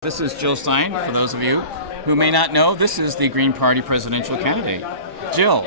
This is Jill Stein, for those of you who may not know. This is the Green Party presidential candidate. Jill,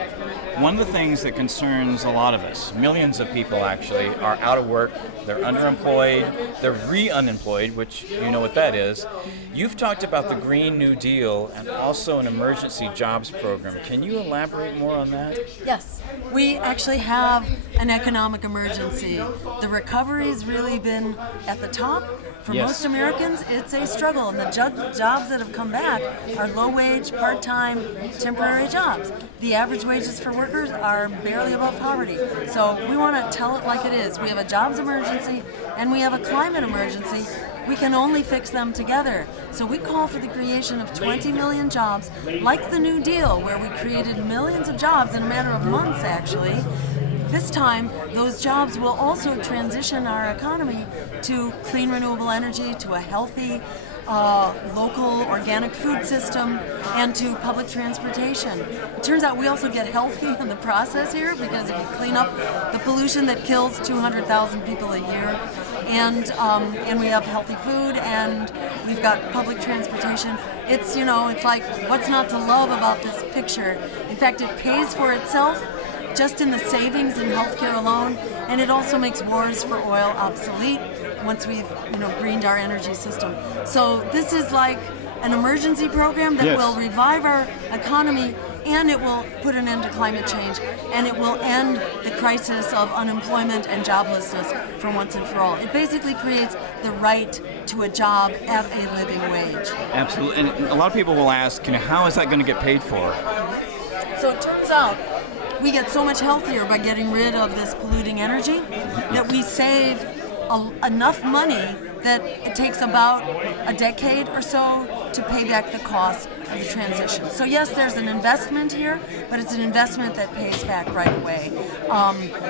one of the things that concerns a lot of us, millions of people actually, are out of work, they're underemployed, they're re-unemployed, which you know what that is. You've talked about the Green New Deal and also an emergency jobs program. Can you elaborate more on that? Yes, we actually have an economic emergency. The recovery's really been at the top. For most Americans, it's a struggle, and the jobs that have come back are low-wage, part-time, temporary jobs. The average wages for workers are barely above poverty. So we want to tell it like it is. We have a jobs emergency, and we have a climate emergency. We can only fix them together. So we call for the creation of 20 million jobs, like the New Deal, where we created millions of jobs in a matter of months, actually. This time, those jobs will also transition our economy to clean, renewable energy, to a healthy, local, organic food system, and to public transportation. It turns out we also get healthy in the process here, because if you clean up the pollution that kills 200,000 people a year, and we have healthy food, and we've got public transportation, it's like, what's not to love about this picture? In fact, it pays for itself just in the savings in healthcare alone, and it also makes wars for oil obsolete once we've greened our energy system. So this is like an emergency program that will revive our economy, and it will put an end to climate change, and it will end the crisis of unemployment and joblessness for once and for all. It basically creates the right to a job at a living wage. Absolutely, and a lot of people will ask, how is that going to get paid for? So it turns out we get so much healthier by getting rid of this polluting energy that we save enough money that it takes about a decade or so to pay back the cost of the transition. So yes, there's an investment here, but it's an investment that pays back right away.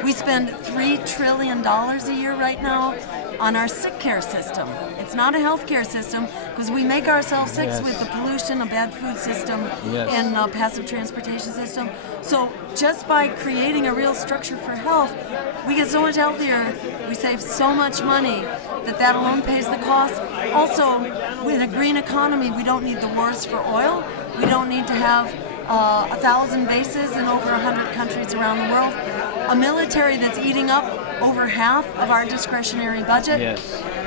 We spend $3 trillion a year right now on our sick care system. It's not a healthcare system, because we make ourselves sick with the pollution, a bad food system, and a passive transportation system. So just by creating a real structure for health, we get so much healthier, we save so much money that alone pays the cost. Also, with a green economy, we don't need the wars for oil. We don't need to have 1,000 bases in over 100 countries around the world. A military that's eating up over half of our discretionary budget,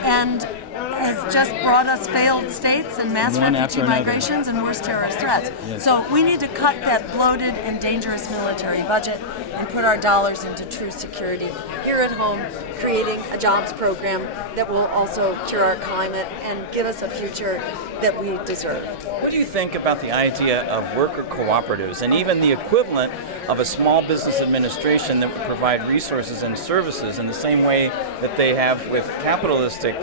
and has just brought us failed states and mass refugee migrations and worse terrorist threats. So we need to cut that bloated and dangerous military budget and put our dollars into true security here at home, creating a jobs program that will also cure our climate and give us a future that we deserve. What do you think about the idea of worker cooperatives and even the equivalent of a small business administration that would provide resources and services in the same way that they have with capitalistic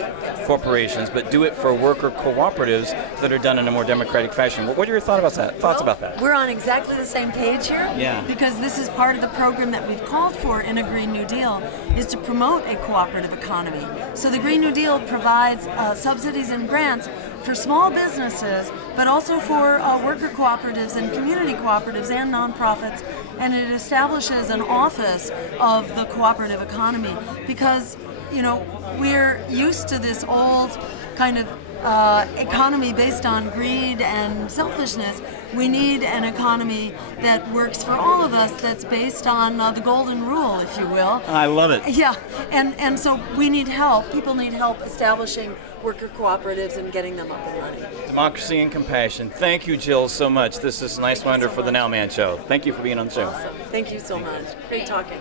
corporations, but do it for worker cooperatives that are done in a more democratic fashion? What are your thoughts about that? We're on exactly the same page here, because this is part of the program that we've called for in a Green New Deal, is to promote a cooperative economy. So the Green New Deal provides subsidies and grants for small businesses, but also for worker cooperatives and community cooperatives and nonprofits, and it establishes an office of the cooperative economy, because we're used to this old kind of economy based on greed and selfishness. We need an economy that works for all of us, that's based on the golden rule, if you will. I love it. Yeah, and so we need help. People need help establishing worker cooperatives and getting them up and running. Democracy and compassion. Thank you, Jill, so much. This is Niswander for the Nowman Show. Thank you for being on the show. Awesome. Thank you so much. Great talking.